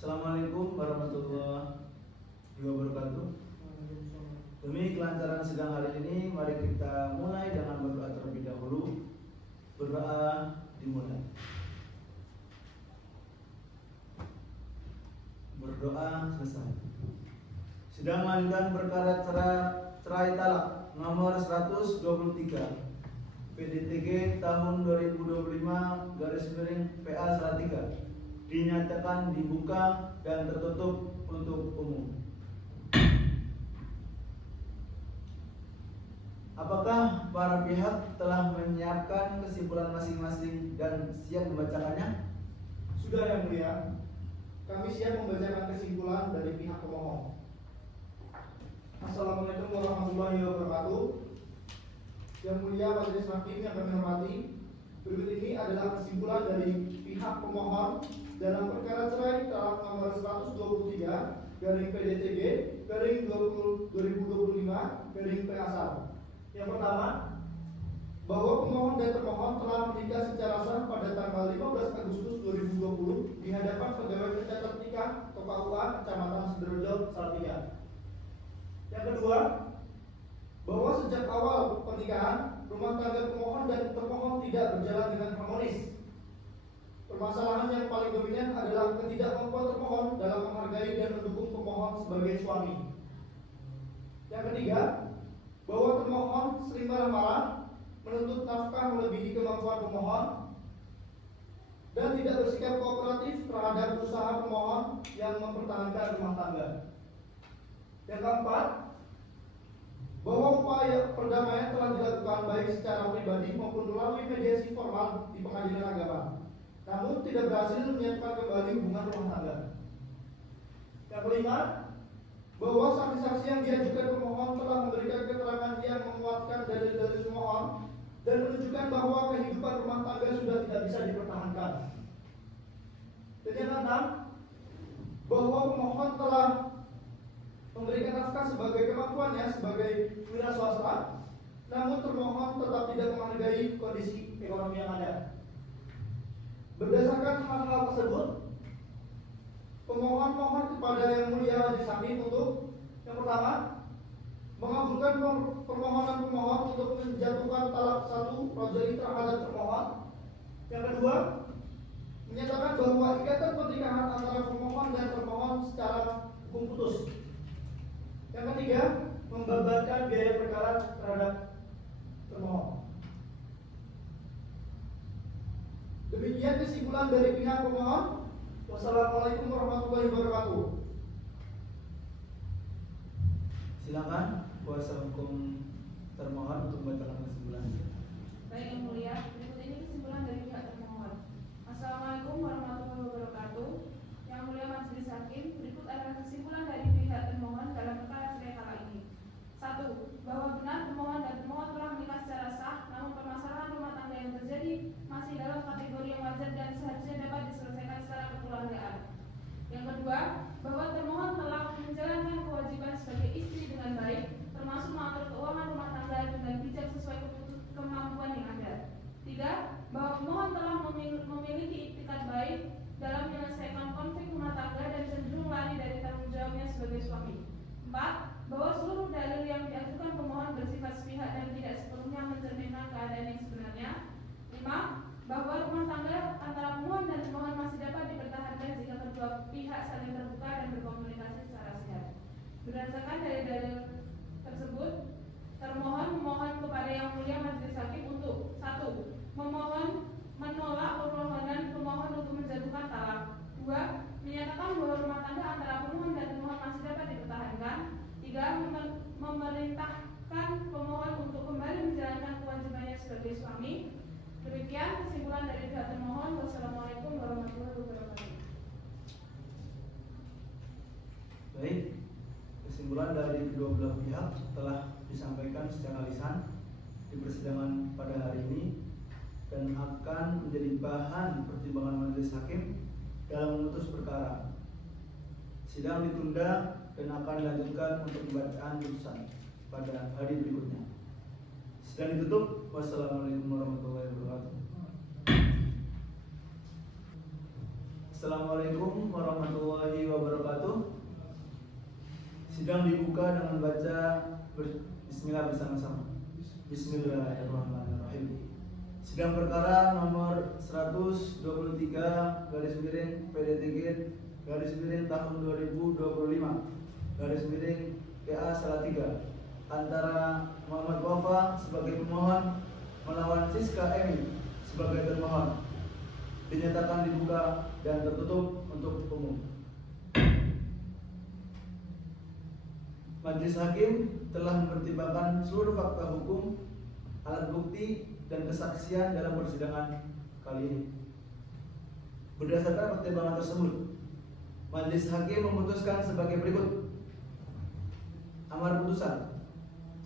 Assalamualaikum warahmatullahi wabarakatuh. Demi kelancaran sidang hari ini, mari kita mulai dengan berdoa terlebih dahulu. Berdoa dimulai. Berdoa selesai. Sidang lanjutan perkara cerai talak nomor 123 PDTG tahun 2025 PA Salatiga dinyatakan dibuka dan tertutup untuk umum. Apakah para pihak telah menyiapkan kesimpulan masing-masing dan siap membacakannya? Sudah, Yang Mulia. Kami siap membacakan kesimpulan dari pihak pemohon. Assalamualaikum warahmatullahi wabarakatuh. Yang Mulia Majelis Hakim yang kami hormati, berikut ini adalah kesimpulan dari pihak pemohon dalam perkara cerai talak nomor 123 PDTG 2025 PASAL. Yang pertama, bahwa pemohon dan termohon telah menikah secara sah pada tanggal 15 Agustus 2020 di hadapan pegawai pencatat nikah TKUA Kecamatan Sidoarjo, Salatiga. Yang kedua, bahwa sejak awal pernikahan, rumah tangga pemohon dan termohon tidak berjalan dengan harmonis. Permasalahan yang paling dominan adalah ketidakmampuan termohon dalam menghargai dan mendukung pemohon sebagai suami. Yang ketiga, bahwa termohon sering marah-marah, menuntut nafkah melebihi kemampuan pemohon, dan tidak bersikap kooperatif terhadap usaha pemohon yang mempertahankan rumah tangga. Yang keempat, bahwa upaya perdamaian telah dilakukan baik secara pribadi maupun melalui mediasi formal di pengadilan agama, namun tidak berhasil menyatukan kembali hubungan rumah tangga. Yang kelima, bahwa saksi-saksi yang diajukan pemohon telah memberikan keterangan yang menguatkan dalil-dalil pemohon dan menunjukkan bahwa kehidupan rumah tangga sudah tidak bisa dipertahankan. Dan yang keenam, bahwa pemohon telah memberikan nafkah sebagai kemampuannya sebagai wira swasta, namun termohon tetap tidak menghargai kondisi ekonomi yang ada. Berdasarkan hal-hal tersebut, pemohon mohon kepada Yang Mulia Majelis Hakim untuk yang pertama, mengabulkan permohonan pemohon untuk menjatuhkan talak 1 rojali terhadap termohon. Yang kedua, menyatakan bahwa ikatan pernikahan antara pemohon dan termohon secara hukum putus. Yang ketiga, membebankan biaya perkara terhadap termohon. Demikian kesimpulan dari pihak pemohon. Wassalamualaikum warahmatullahi wabarakatuh. Silakan kuasa hukum termohon untuk membacakan kesimpulannya. Baik, Yang Mulia, berikut ini kesimpulan dari pihak termohon. Assalamualaikum warahmatullahi wabarakatuh. Yang Mulia Majelis Hakim, berikut adalah kesimpulan dari pihak termohon dalam perkara cerai talak ini. 1. Bahwa benar pemohon dan termohon telah menikah secara sah, namun permasalahan rumah tangga yang terjadi masih dalam kategori yang wajar dan seharusnya dapat diselesaikan secara kekeluargaan. Yang kedua, bahwa termohon telah menjalankan kewajiban sebagai istri dengan baik, termasuk mengatur keuangan rumah tangga dengan bijak sesuai kemampuan yang ada. 3. Bahwa pemohon telah memiliki itikat baik dalam menyelesaikan konflik rumah tangga dan cenderung lari dari tanggung jawabnya sebagai suami. 4. Bahwa seluruh dalil yang diajukan pemohon bersifat sepihak dan tidak sepenuhnya mencerminkan keadaan yang sebenarnya. 5. Bahwa rumah tangga antara pemohon dan termohon masih dapat dipertahankan jika kedua pihak saling terbuka dan berkomunikasi secara sehat. Berdasarkan dari dalil tersebut, termohon memohon kepada Yang Mulia Majelis Hakim untuk 1. Memohon menolak permohonan pemohon untuk menjatuhkan talak. 2. Menyatakan bahwa rumah tangga antara pemohon dan termohon masih dapat dipertahankan. 3. Memerintahkan pemohon untuk kembali menjalankan kewajibannya sebagai suami. Demikian kesimpulan dari pihak termohon. Wassalamualaikum warahmatullahi wabarakatuh. Baik, kesimpulan dari kedua belah pihak telah disampaikan secara lisan di persidangan pada hari ini dan akan menjadi bahan pertimbangan majelis hakim dalam memutus perkara. Sidang ditunda dan akan dilanjutkan untuk pembacaan putusan pada hari berikutnya. Sidang ditutup. Wassalamualaikum warahmatullahi wabarakatuh. Assalamualaikum warahmatullahi Sidang dibuka dengan baca Bismillah bersama-sama. Bismillahirrahmanirrahim. Sidang perkara nomor 123 garis miring PDTG garis miring tahun 2025 garis miring PA Salatiga antara Muhammad Wafa sebagai pemohon melawan Siska Emi sebagai termohon dinyatakan dibuka dan tertutup untuk umum. Majelis Hakim telah mempertimbangkan seluruh fakta hukum, alat bukti, dan kesaksian dalam persidangan kali ini. Berdasarkan pertimbangan tersebut, Majelis Hakim memutuskan sebagai berikut. Amar putusan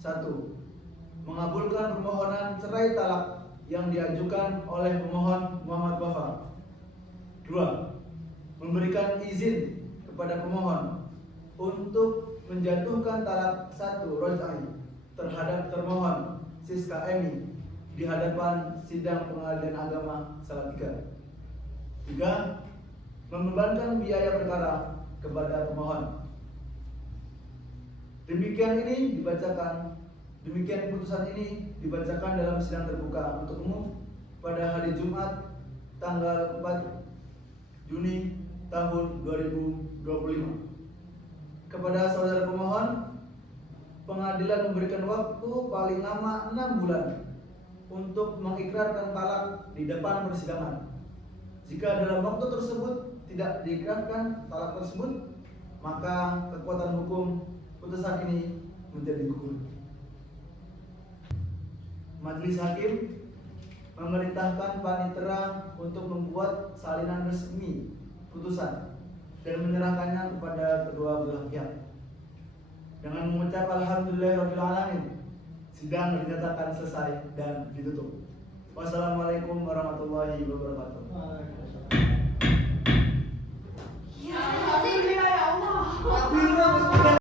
1. Mengabulkan permohonan cerai talak yang diajukan oleh pemohon Muhammad Wafa. 2. Memberikan izin kepada pemohon untuk menjatuhkan talak 1 roj'i terhadap termohon Siska Emi di hadapan sidang pengadilan agama Salatiga. 3. Membebankan biaya perkara kepada pemohon. Demikian putusan ini dibacakan dalam sidang terbuka untuk umum pada hari Jumat tanggal 4 Juni tahun 2025. Kepada saudara pemohon, pengadilan memberikan waktu paling lama 6 bulan untuk mengikrarkan talak di depan persidangan. Jika dalam waktu tersebut tidak diikrarkan talak tersebut, maka kekuatan hukum putusan ini menjadi gugur. Majelis Hakim memerintahkan panitera untuk membuat salinan resmi putusan dan menyerahkannya kepada kedua belah pihak. Dengan mengucap alhamdulillahirrahmanirrahim, sidang dinyatakan selesai dan ditutup. Wassalamualaikum warahmatullahi wabarakatuh.